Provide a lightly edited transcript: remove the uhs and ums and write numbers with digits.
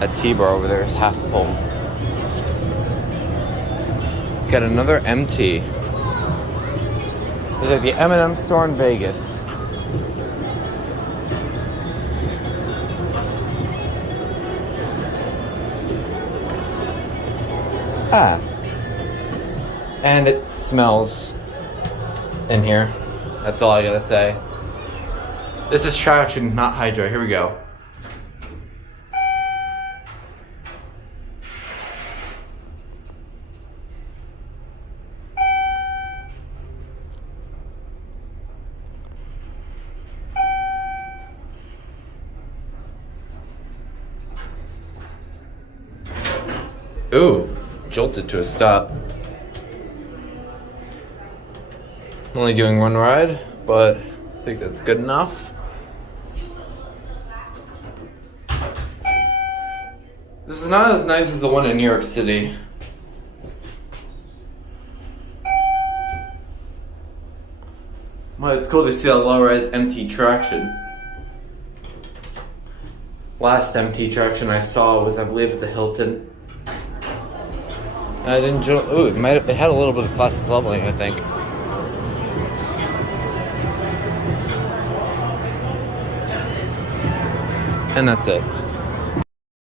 That T-bar over there is half full. Got another MT. It's like the M&M store in Vegas. Ah. And it smells in here. That's all I gotta say. This is traction, not hydro. Here we go. Ooh, jolted to a stop. Only doing one ride, but I think that's good enough. This is not as nice as the one in New York City. Well, it's cool to see a low-res MT traction. Last MT traction I saw was, I believe, at the Hilton. I didn't enjoy. Ooh, it had a little bit of classic leveling, I think. And that's it.